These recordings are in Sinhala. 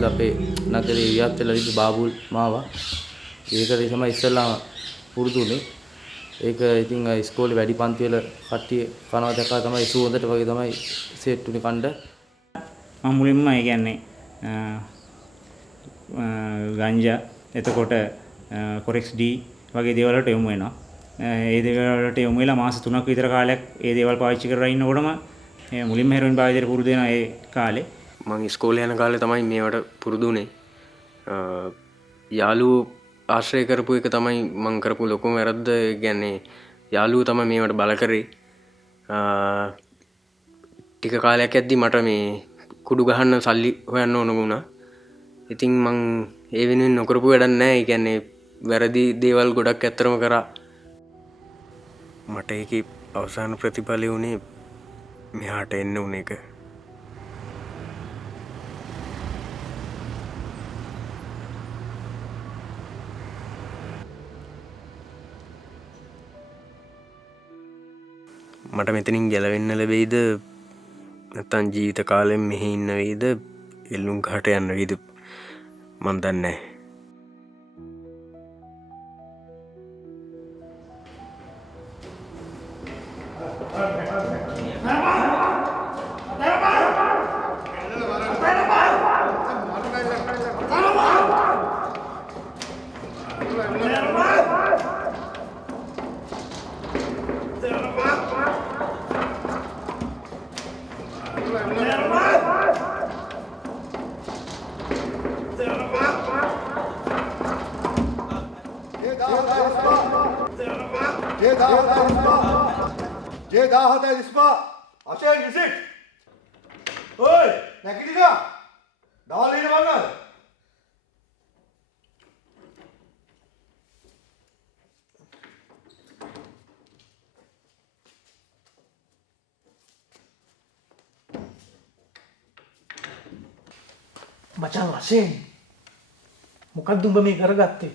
වෙලා අපේ නගරේ වියත් වෙලා ඉඳි බාබුල් මාවා. ඒකට තමයි ඉස්සෙල්ලාම පුරුදු උනේ. ඒක ඉතින් ඉස්කෝලේ වැඩි පන්ති වල කට්ටිය කනවා දැක්කා තමයි සුවඳට වගේ තමයි සෙට් උනේ කණ්ඩ. මම මුලින්ම ඒ කියන්නේ ගංජා එතකොට කොරෙක්ස් D වගේ දේවල් වලට යොමු වෙනවා. ඒ දේවල් වලට යොමු වෙලා මාස 3ක් විතර කාලයක් ඒ දේවල් පාවිච්චි කරලා ඉන්නකොටම මුලින්ම හෙරොයින් භාවිතයට පුරුදු වෙනවා ඒ කාලේ. මම ඉස්කෝලේ යන කාලේ තමයි මේවට පුරුදු වුනේ. යාළුවෝ ආශ්‍රය කරපු එක තමයි මම කරපු ලොකුම වැරද්ද. ඒ කියන්නේ යාළුවෝ තමයි මේවට බල කරේ. ටික කාලයක් යද්දි මට මේ කුඩු ගහන්න සල්ලි හොයන්න ඕන වුණා. ඉතින් මං ඒ වෙනුවෙන් නොකරපු වැඩක් නැහැ. ඒ කියන්නේ වැරදි දේවල් ගොඩක් ඇත්තරම කරා. මට ඒකේ අවසාන ප්‍රතිඵලය උනේ මෙහාට එන්න උන එක. මට මෙතනින් ගැලවෙන්න ලැබෙයිද නැත්නම් ජීවිත කාලෙම මෙහි ඉන්න වෙයිද එල්ලුම් ගහට යන්න වෙයිද මන් දන්නේ නැහැ. මචං අසෙන් මොකක්ද උඹ මේ කරගත්තේ?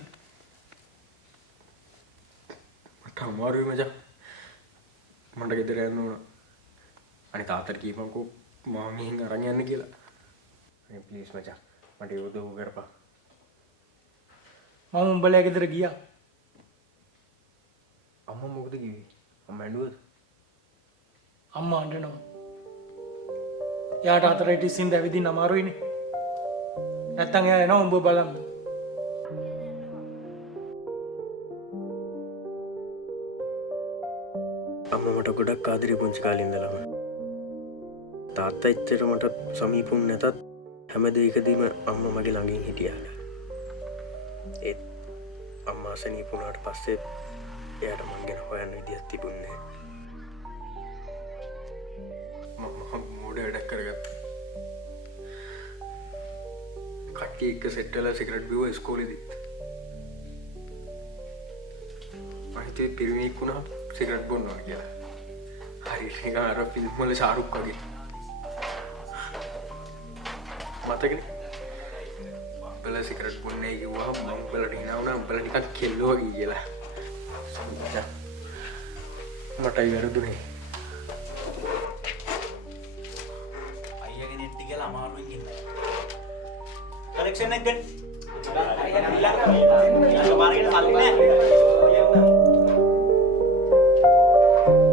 මට අමාරුයි මචං. මට ගෙදර යන්න ඕන. අනේ තාත්තට කියපන්කෝ මම මෙහෙන් අරන් යන්න කියලා. අනේ ප්ලීස් මචං මට උදව් කරපන්. මම උඹලා ගෙදර ගියා. අම්මා මොකද කිව්වේ? අම්මා ඇඬුවද? අම්මා අඬනවා. යාට ආතරයිටිස් ඉඳ ඇවිදින්න අමාරුයිනේ. නැත්තම් එයා එනවා උඹ බලන්න. අම්මා මට ගොඩක් ආදරේ පුංචි කාලේ ඉඳලම. තාත්තා එච්චර මට සමීපුන් නැතත් හැම දෙයකදීම අම්මා මගේ ළඟින් හිටියා. ඒත් අම්මා සනීප වුණාට පස්සේ එයාට මං ගැන හොයන්න විදියක් තිබුණේ නැහැ. මම මෝඩ වැඩක් කරගත්තා. කට්ටිය එක්ක සෙට් වෙලා සිගරට් බිව්වා ඉස්කෝලේදීත්. මම හිතුවේ පිරිමියෙක් වුණා සිගරට් බොන්නවා කියලා. හරියට නිකන් අර ෆිල්ම් වල ශාරුක් වගේ. මතකනේ? උඹලා සිගරට් බොන්නේ කිව්වහම මම උඹලට hina වුණා. උඹලා නිකන් කෙල්ලෝ වගේ කියලා. මටයි වැරදුනේ. අයියාගේ නෙට් එක කියලා අමාරුවෙන් ඉන්නේ. කනෙක්ෂන් එක ගන්න. ඊළඟ මාර්ගෙට සල්ලි නැහැ.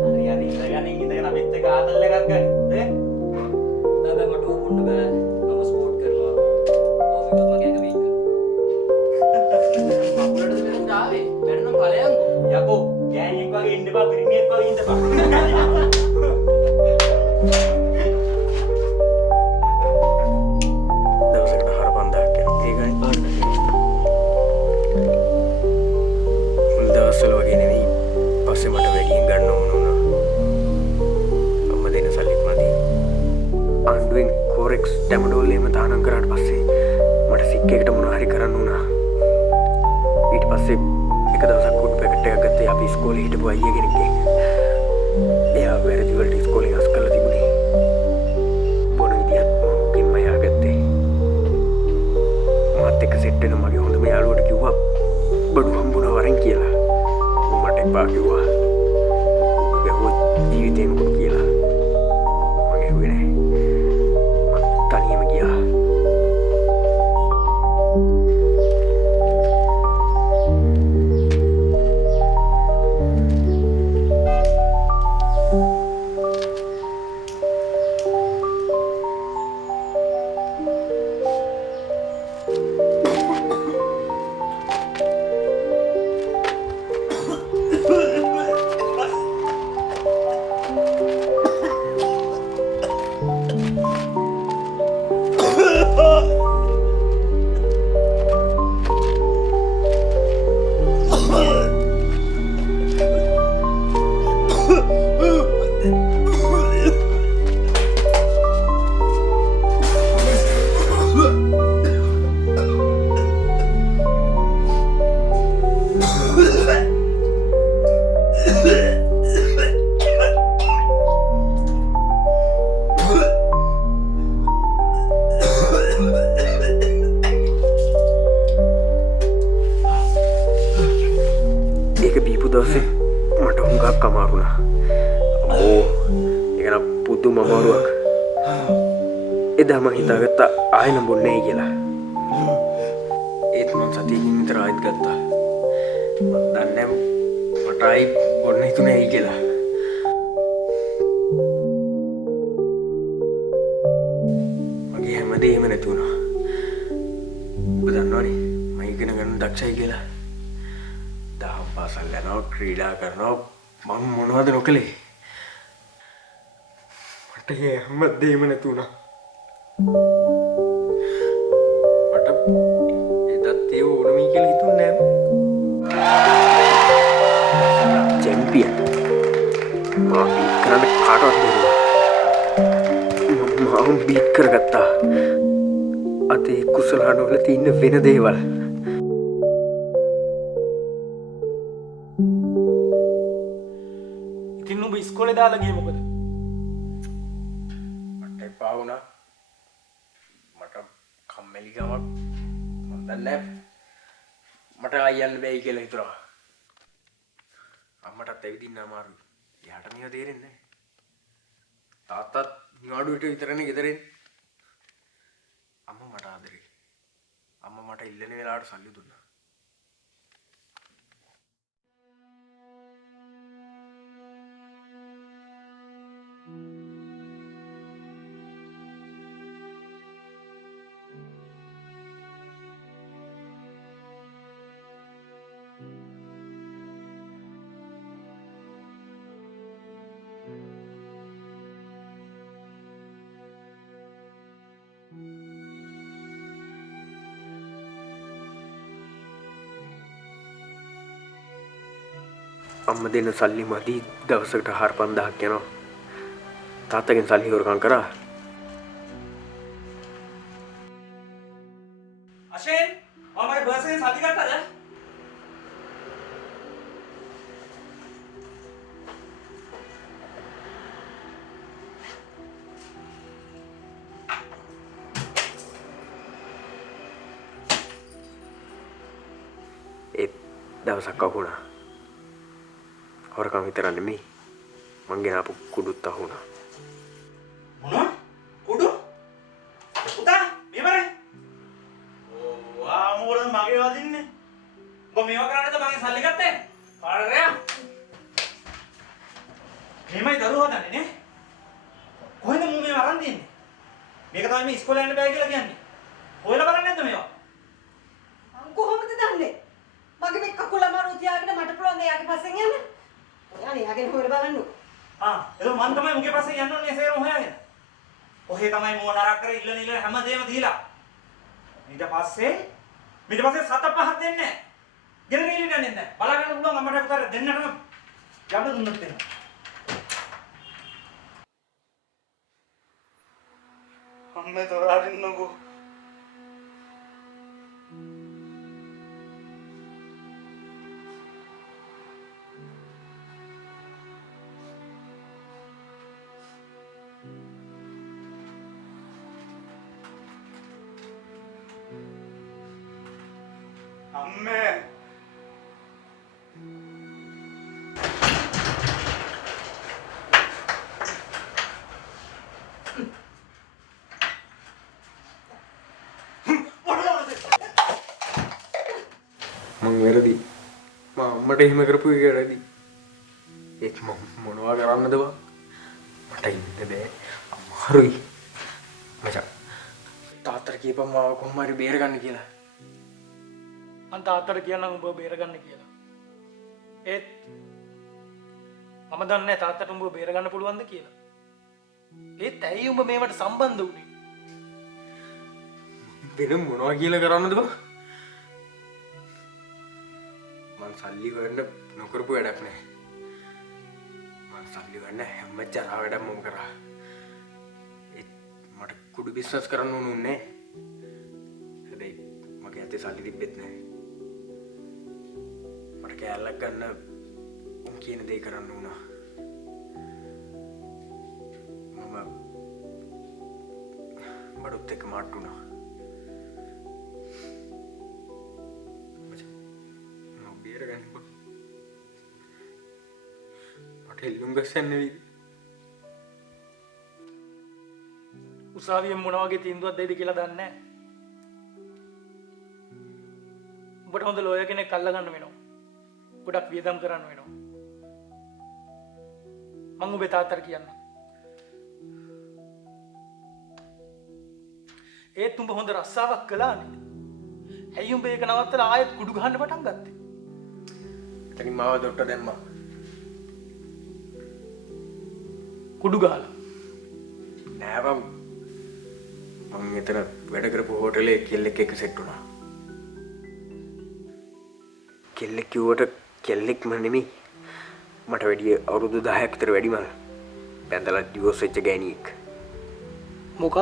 හරි හරි ඉඳගෙන ඉඳගෙන අපිත් එක ආතල් එකක් ගන්න. නේ? බෑ මට ඕන්න බෑ. මම ස්පෝර්ට් කරනවා. ඔව් මම කෑක වෙයික. මකුලටද මෙන්න ආවේ. බැරනම් ඵලයන්. යකෝ ගෑණියෙක් වගේ ඉන්න බා පිරිමියෙක් වගේ ඉන්න බා. ටැමඩෝල්ලේම දානම් කරාට පස්සේ මට සික් එකට මොනවා හරි කරන්න වුණා. ඊට පස්සේ එක දවසක් කුඩු පැකට් එකක් ගත්තා අපි ඉස්කෝලේ හිටපු අයියා කෙනෙක්ගෙන්. එයා වැරදි වලට ඉස්කෝලේ අස් කරලා තිබුණේ. බොන විදියත් මොකකින් මම යාගත්තේ. මාත් එක්ක සෙට් වෙන මගේ හොඳම යාළුවට කිව්වා බඩු හම්බුණා වරෙන් කියලා. ඌ මට එපා කිව්වා. ගැහුවොත් ජීවිතේම කුඩු කියලා. මම ඇහුවේ නැහැ. තනියම ගියා. එදා මම හිතාගත්තා ආයෙ නම් බොන්නේ නැහැ කියලා. ඒත් මම සතියකින් විතර ආයෙත් ගත්තා. මම දන්නේ මට ආයෙ බොන්න හිතුනේ ඇයි කියලා. මගේ හැමදේම නැති වුණා. ඔබ දන්නවනේ මම ඉගෙන ගන්න දක්ෂයි කියලා. දහම් පාසල් යනවා ක්‍රීඩා කරනවා මම මොනවද නොකළේ. මට හැමදේම නැති වුණා. මට එදත් ඒ ඕනමයි කියලා හිතුන්නේ නෑ. චැම්පියන් මම බීට් කරන්න කාටවත් බැරුවා. මම බීට් කරගත්තා. අතේ කුසලානවල තියෙන වෙන දේවල්. ඉතින් නුඹ ඉස්කෝලේ දාලා ගියේ මොකද? මට එපා වුණා. මට කම්මැලිකමක් මම දන්නේ මට ආයෙත් බැයි කියලා හිතුණා. අම්මටත් ඇවිදින්න අමාරුයි. එයාට මේව තේරෙන්නේ නැහැ. තාත්තත් නිවාඩුවට විතරනේ ගෙදර එන්නේ. අම්මා මට ආදරේ. අම්මා මට ඉල්ලන වෙලාවට සල්ලි දුන්නා. අම්ම දෙන්න සල්ලි මදි දවසකට 4,500ක් යනවා. තාත්තගෙන් සල්ලි හොරකම් කරා. අශේන් මම බර්සෙන් සල්ලි ගත්තද? ඒ දවසක් අහුණා. හොරකම් විතර නෙමෙයි. මං ගෙනාපු කුඩුත් අහුණා. මොනවා? කුඩු? පුතා මේ බලන්න. ඕ මොකටද මගේ වදින්නේ? ඔබ මේවා කරන්නද මගෙන් සල්ලි ගත්තේ? පාරරයා. මේමයි දරුවා හදන්නේ නේ? කොහෙන්ද මම මේව අරන් තියන්නේ? මේක තමයි මේ ඉස්කෝලේ යන්න බෑ කියලා කියන්නේ. ඔයලා බලන්නේ නැද්ද මේවා? මං කොහොමද දන්නේ? මගේ මේ කකුල අමාරු තියාගෙන මට පුළුවන් ද යාගේ පස්සෙන් යන්න? ඔයානේ යාගෙන හොයලා බලන්නු. ඒක මන් තමයි මුගේ පස්සේ යන්න ඕනේ සේරම හොයාගෙන. ඔහේ තමයි මෝ නරක කර ඉල්ලන හැමදේම දීලා. ඊට පස්සේ සත පහක් දෙන්නේ නැහැ. ගෙදර ගිහින් යන්නේ නැහැ. බලාගන්න පුළුවන් අම්මට පුතාට දෙන්නටම යන්න දුන්නත් වෙනවා. අම්මේ තෝරාරින්නකෝ. අම්මේ මං වැරදි. මම අම්මට එහෙම කරපු එක වැරදි. ඒක මම මොනවා කරන්නද බං? මට ඉන්න බෑ. අමාරුයි. මචං තාත්තට කියපන් මාව කොහොම හරි බේරගන්න කියලා. මං තාත්තට කියන්නම් උඹ බේරගන්න කියලා. ඒත් මම දන්නේ නැහැ තාත්තට උඹ බේරගන්න පුළුවන්ද කියලා. ඒත් ඇයි උඹ මේවට සම්බන්ධ වුනේ? වෙන මොනවා කියලා කරන්නද බං? මං සල්ලි හොයන්න නොකරපු වැඩක් නෑ. මං සල්ලි හොයන්න හැම ජරා වැඩක්ම මම කරා. ඒත් මට කුඩු බිස්නස් කරන්න උනුන්නේ. හැබැයි මගේ අතේ සල්ලි තිබෙත් නෑ. මට කෑල්ලක් ගන්න උන් කියන දේ කරන්න වුණා. මම බඩුත් එක්ක මාට්ටු වුණා. මම බේරගන්න බං. මට එල්ලුම් ගස්සන්න වෙයිද? උසාවියෙන් මොන වගේ තීන්දුවක් දෙයිද කියලා දන්නේ නැහැ. උඹට හොඳ ලෝයර් කෙනෙක් අල්ලගන්න වෙනවා. ගොඩක් වියදම් කරන්න වෙනවා. මං ඔබේ තාත්තට කියන්න. ඒත් උඹ හොඳ රස්සාවක් කළානේ. ඇයි උඹ ඒක නවත්තලා ආයෙත් කුඩු ගහන්න පටන් ගත්තේ? එතනින් මාව දොට්ට දැම්මා. කුඩු ගහලා. නෑ බං. මං එතන වැඩ කරපු හෝටලේ කෙල්ලෙක් එක්ක සෙට් වුණා. කෙල්ලෙක් කිව්වට කෙල්ලෙක්ම නෙමෙයි. මට වැඩි අවුරුදු 10ක් විතර වැඩිමල්. බැඳලා ඩිවෝස් වෙච්ච ගෑණියෙක්. මොකක්?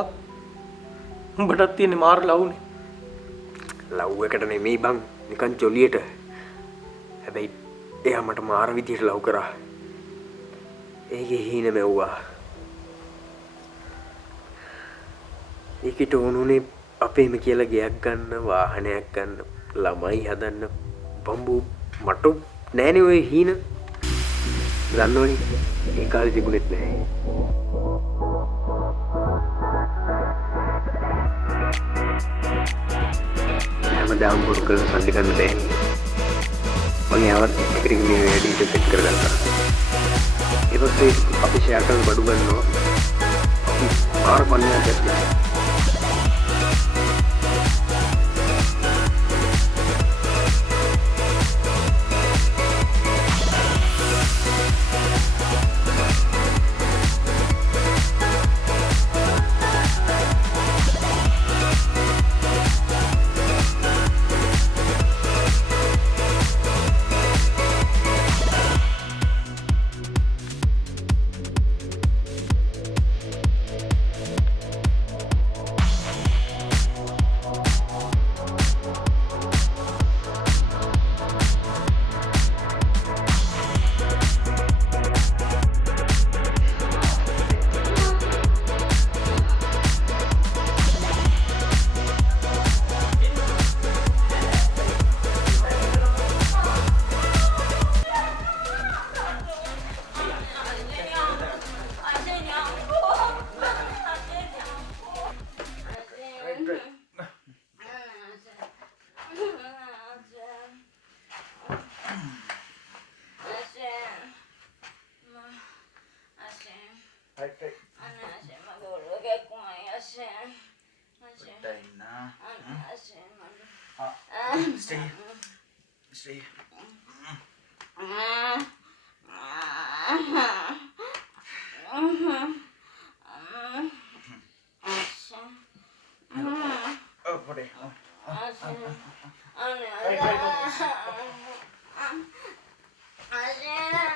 උඹටත් තියෙන මාර ලව්නේ. ලව් එකට නෙමෙයි බං. නිකන් ජොලියට. හැබැයි එයා මට මාර විදියට ලව් කරා. ඒකේ හීන මෙව්වා. ඒකට ඕනුනේ අපේම කියලා ගයක් ගන්න, වාහනයක් ගන්න, ළමයි හදන්න. බම්බු මට නෑනේ ඔය හීන. දන්නවනේ ඒ කාලේ තිබුණෙත් නෑ. හැමදාම බොරු කරලා සල්ලි ගන්න බෑනේ. මම යවත් එකට මේ වැඩි සෙට් කරගත්තා. ඒ පස්සේ අපි ෂෙයා කරලා බඩු ගන්නවා. අපි මාර පන්නයක් දැක්කා.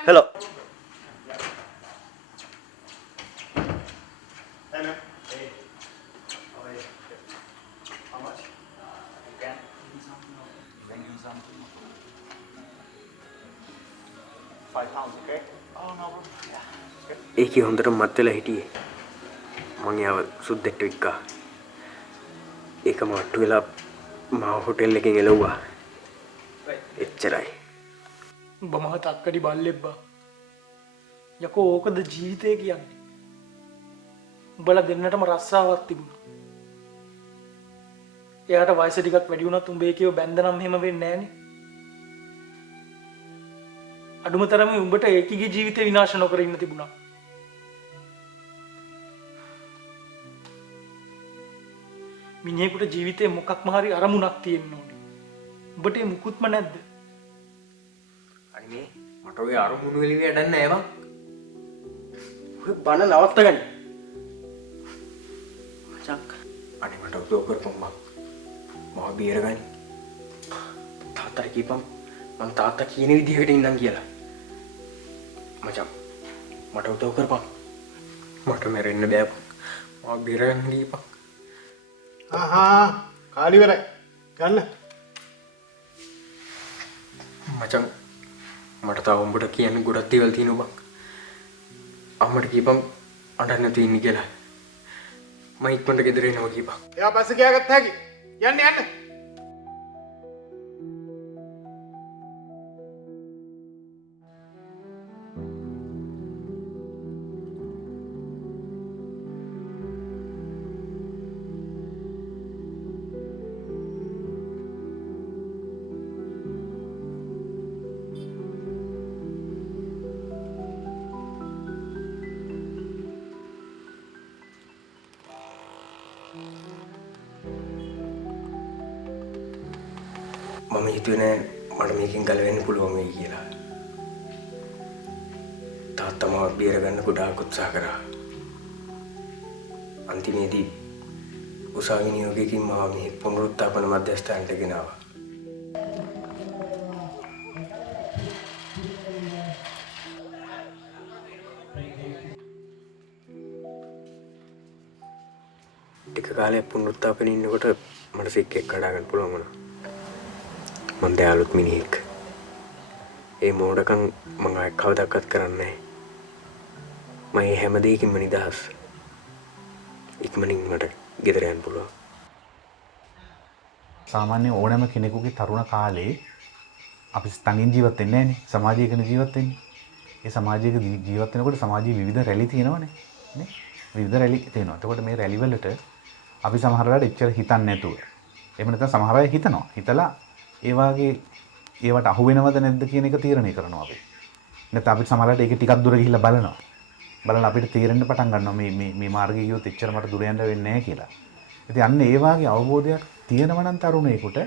Hello. ඒකේ හොඳට මත් වෙලා හිටියේ. මං යාව සුද්දෙක්ට වික්කා. ඒක මට්ටු වෙලා මාව හොටෙල් එකෙන් එළවුවා. එච්චරයි. උඹ මහ තක්කඩි බල්ලෙක් බා. යකෝ ඕකද ජීවිතය කියන්නේ. උඹලා දෙන්නටම රස්සාවක් තිබුණා. එයාට වයස ටිකක් වැඩි වුණත් උඹ ඒකේව බැඳනම් එහෙම වෙන්නේ නෑනේ. අඩුම තරමේ උඹට ඒකීගේ ජීවිතේ විනාශ නොකර ඉන්න තිබුණා. මිනිහෙකුට ජීවිතේ මොකක්ම හරි අරමුණක් තියෙන්න ඕනේ. උඹට ඒ මුකුත්ම නැද්ද? අනේ මට ඔය අරමුණු වලින් වැඩක් නෑ බං. ඔය බන නවත්ත ගන්න. මචං අනේ මට උදව් කරපන් බං. මාව බේරගන්න. තාත්තා කියපන් මං තාත්තා කියන විදිහකට ඉන්නම් කියලා. මචං මට උදව් කරපන්. මට මැරෙන්න බෑ බං. මාව බේරගන්න කියපන්. කාලි වෙරයි ගන්න මචං මට තව උඹට කියන්න ගොඩක් දේවල් තියෙනවා බං. අම්මට කියපන් අඬන්න නැතුව ඉන්න කියලා. මම ඉක්මනට ගෙදර එනවා කියපන්. එයා පස්සේ ගියාගත්ත හැකි යන්න යන්න මම හිතුවේ නෑ මට මේකෙන් ගැලවෙන්න පුළුවන් වෙයි කියලා. තාත්තා මාව බේරගන්න ගොඩාක් උත්සාහ කරා. අන්තිමේදී උසාවි නියෝගයකින් මාව මේ පුනරුත්ථාපන මධ්‍යස්ථානට ගෙනාවා. ටික කාලයක් පුනරුත්ථාපනේ ඉන්නකොට මට සික් එක කඩා ගන්න පුළුවන් වුණා. මම දයාලුත් මිනිහෙක්. ඒ මෝඩකම් මම ආයෙ කවදාවත් කරන්නේ නැහැ. මම මේ හැම දෙයකින්ම නිදහස්. ඉක්මනින් මට ගෙදර යන්න පුළුවන්. සාමාන්‍ය ඕනෑම කෙනෙකුගේ තරුණ කාලේ අපි තනින් ජීවත් වෙන්නේ නැහැනේ. සමාජයකන ජීවත් වෙන්නේ. ඒ සමාජයක ජීවත් වෙනකොට සමාජයේ විවිධ රැලි තියෙනවනේ. නේ? විවිධ රැලි තියෙනවා. එතකොට මේ රැලි වලට අපි සමහර වෙලාවට එච්චර හිතන්නේ නැතුව. එහෙම නැත්නම් සමහර අය හිතනවා. හිතලා ඒ වාගේ ඒවට අහු වෙනවද නැද්ද කියන එක තීරණය කරනවා අපි. නැත්නම් අපි සමහර වෙලාවට ඒක ටිකක් දුර ගිහිල්ලා බලනවා. බලලා අපිට තීරෙන්න පටන් ගන්නවා මේ මාර්ගයේ ගියොත් එච්චර මට දුර යන්න වෙන්නේ නැහැ කියලා. ඉතින් අන්න ඒ වාගේ අවබෝධයක් තියෙනවා නම් තරුණයෙකුට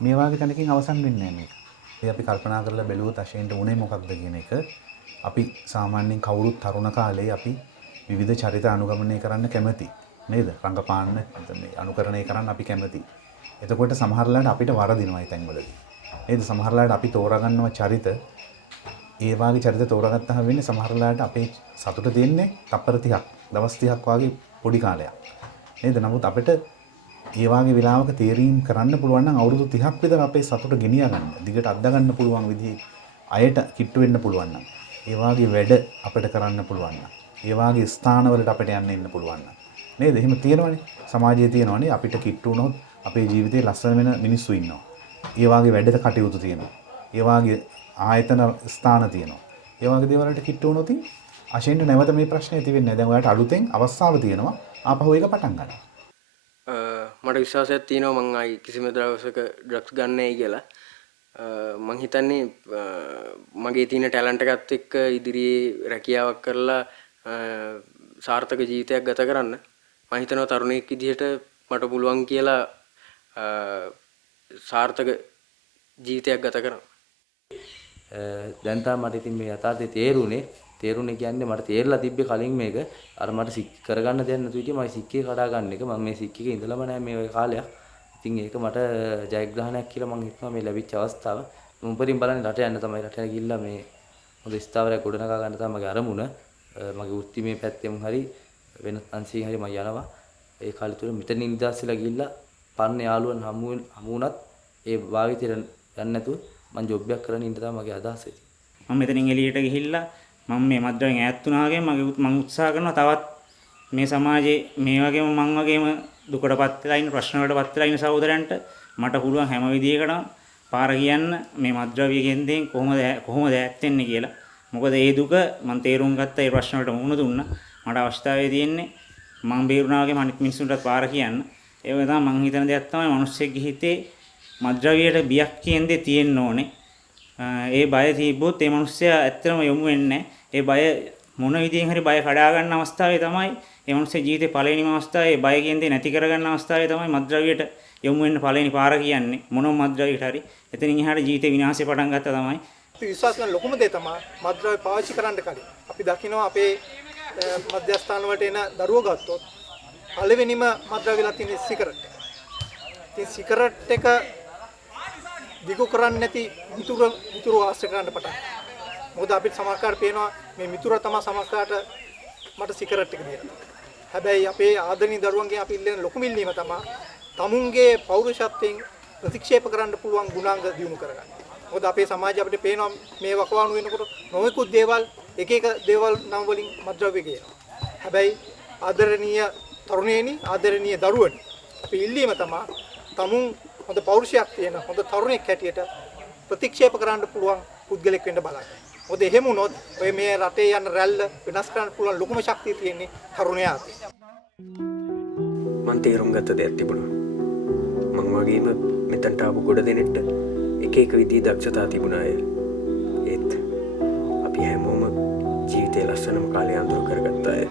මේ වාගේ තැනකින් අවසන් වෙන්නේ නැහැ මේක. ඒ අපි කල්පනා කරලා බැලුවොත් අශේන්ට උනේ මොකක්ද කියන එක අපි සාමාන්‍යයෙන් කවුරුත් තරුණ කාලේ අපි විවිධ චරිත අනුගමනය කරන්න කැමති. නේද? රංගපාන්න මේ අනුකරණය කරන්න අපි කැමති. එතකොට සමහර වෙලාවට අපිට වරදිනවා ඒ තැන්වලදී. නේද? සමහර වෙලාවට අපි තෝරාගන්නවා චරිත. ඒ වාගේ චරිත තෝරාගත්තාම වෙන්නේ සමහර වෙලාවට අපේ සතුට දෙන්නේ තප්පර 30ක්, දවස් 30ක් වාගේ පොඩි කාලයක්. නේද? නමුත් අපිට ඒ වාගේ වෙලාවක තීරීම් කරන්න පුළුවන් නම් අවුරුදු 30ක් විතර අපේ සතුට ගෙනියා ගන්න, දිගට අද්දා ගන්න පුළුවන් විදිහේ අයට කිට්ටු වෙන්න පුළුවන් නම්, ඒ වාගේ වැඩ අපිට කරන්න පුළුවන් නම්, ඒ වාගේ ස්ථානවලට අපිට යන්න ඉන්න පුළුවන් නම්. නේද? එහෙම තියෙනවනේ. සමාජයේ තියෙනවනේ අපිට කිට්ටු වුණොත් අපේ ජීවිතේ ලස්සන වෙන මිනිස්සු ඉන්නවා. ඒ වාගේ වැඩට කටයුතු තියෙනවා. ඒ වාගේ ආයතන ස්ථාන තියෙනවා. ඒ වගේ දේවල් වලට කිට්ටු වුණොත් අශේන්ට නැවත මේ ප්‍රශ්නේ ඇති වෙන්නේ නැහැ. දැන් ඔයාලට අලුතෙන් අවස්ථාව තියෙනවා. ආපහු ඒක පටන් ගන්න. මට විශ්වාසයක් තියෙනවා මං ආයි කිසිම දවසක ඩ්‍රග්ස් ගන්න නැහැ කියලා. මං හිතන්නේ මගේ තියෙන ටැලන්ට් එකත් එක්ක ඉදිරියේ රැකියාවක් කරලා සාර්ථක ජීවිතයක් ගත කරන්න. මම හිතනවා තරුණයෙක් විදිහට මට පුළුවන් කියලා සාර්ථක ජීවිතයක් ගත කරන්න. දැන් තමයි මට ඉතින් මේ යථාර්ථය තේරුනේ කියන්නේ මට තේරලා තිබ්බේ කලින් මේක අර මට සික් කරගන්න දෙයක් නැතු විදිහ මම සික්කේ කඩා ගන්න එක මම මේ සික්කේ ඉඳලම නැහැ මේ වගේ කාලයක්. ඉතින් ඒක මට ජයග්‍රහණයක් කියලා මම හිතනවා මේ ලැබිච්ච අවස්ථාව. මම උපරිම බලන්නේ රට යන්න තමයි රට යන ගිහිල්ලා මේ හොඳ ස්ථාවරයක් ගොඩනගා ගන්න තමයි මගේ අරමුණ. මගේ වෘත්ති මේ පැත්තෙම හරි වෙන අංශයෙන් හරි මම යනවා. ඒ කාලය තුල මෙතනින් නිදාස්ලා ගිහිල්ලා පරණ යාළුවන් හමු වුණත් ඒ භාවිතයට යන්නේ නැතුව මම ජොබ් එකක් කරගෙන ඉන්න තමයි මගේ අදහස. මම මෙතනින් එළියට ගිහිල්ලා මම මේ මද්ද්‍රව්‍යයෙන් ඈත් වුණාගේ මම උත්සාහ කරනවා තවත් මේ සමාජයේ මේ වගේම මං වගේම දුකටපත් වෙලා ඉන්න ප්‍රශ්න වලටපත් වෙලා ඉන්න සහෝදරයන්ට මට පුළුවන් හැම විදියකටම පාර කියන්න මේ මද්ද්‍රව්‍ය කෙන්දෙන් කොහොමද ඈත් වෙන්නේ කියලා. මොකද ඒ දුක මම තේරුම් ගත්තා ඒ ප්‍රශ්න වලට මුහුණ දුන්නා. මට අවශ්‍යතාවය තියෙන්නේ මම බේරුණා වගේ අනිත් මිනිස්සුන්ටත් පාර කියන්න. ඒ වගේ තමයි මං හිතන දෙයක් තමයි මිනිස්සෙක්ගේ හිතේ මද්ද්‍රව්‍යයට බියක් කියන්නේ තියෙන්න ඕනේ. ඒ බය තිබ්බොත් ඒ මිනිස්සයා ඇත්තටම යොමු වෙන්නේ ඒ බය මොන විදිහෙන් හරි බය කඩා ගන්න අවස්ථාවේ තමයි ඒ මිනිස්සේ ජීවිතේ පළවෙනිම අවස්ථාවේ බය කියන්නේ නැති කරගන්න අවස්ථාවේ තමයි මද්ද්‍රව්‍යයට යොමු වෙන්න පළවෙනි පාර කියන්නේ මොනම මද්ද්‍රව්‍යයකට හරි. එතනින් එහාට ජීවිතේ විනාශය පටන් ගත්තා තමයි. අපි විශ්වාස කරන ලොකුම දේ තමයි මද්ද්‍රව්‍ය පාවිච්චි කරන්න කලින් අපි දකිනවා අපේ මධ්‍යස්ථාන වලට එන දරුවෝ ගත්තොත් පළවෙනිම මද්ද්‍රව්‍යලා තියෙන සිගරට්. ඉතින් සිගරට් එක දිගු කරන්නේ නැති මිතුරු ආශ්‍රය කරන්න පටන්. මොකද අපිට සමහරකාර පේනවා මේ මිතුරා තමයි සමහරකාට මට සිගරට් එක දෙනවා. හැබැයි අපේ ආදරණීය දරුවන්ගේ අපි ඉල්ලන ලොකුම ඉල්ලීම තමයි තමුන්ගේ පෞරුෂත්වයෙන් ප්‍රතික්ෂේප කරන්න පුළුවන් ගුණාංග දියුණු කරගන්න. මොකද අපේ සමාජය අපිට පේනවා මේ වකවානු වෙනකොට නොයෙකුත් දේවල් එක දේවල් නම් වලින් මද්ද්‍රව්‍ය කියනවා. හැබැයි ආදරණීය තරුණේනි ආදරණීය දරුවනි අපි ඉල්ලීම තමයි තමුන් හොඳ පෞරුෂයක් තියෙන හොඳ තරුණෙක් හැටියට ප්‍රතික්ෂේප කරන්න පුළුවන් පුද්ගලෙක් වෙන්න බලන්න. මොකද එහෙම වුණොත් ඔය මේ රටේ යන රැල්ල වෙනස් කරන්න පුළුවන් ලොකුම ශක්තිය තියෙන්නේ තරුණයා අතේ. මං තේරුම් ගත්ත දෙයක් තිබුණා. මං වගේම මෙතනට ආපු ගොඩ දෙනෙක්ට එක විදිහේ දක්ෂතා තිබුණා අය. ඒත් අපි හැමෝම ජීවිතේ ලස්සනම කාලය අඳුර කරගත්ත අය.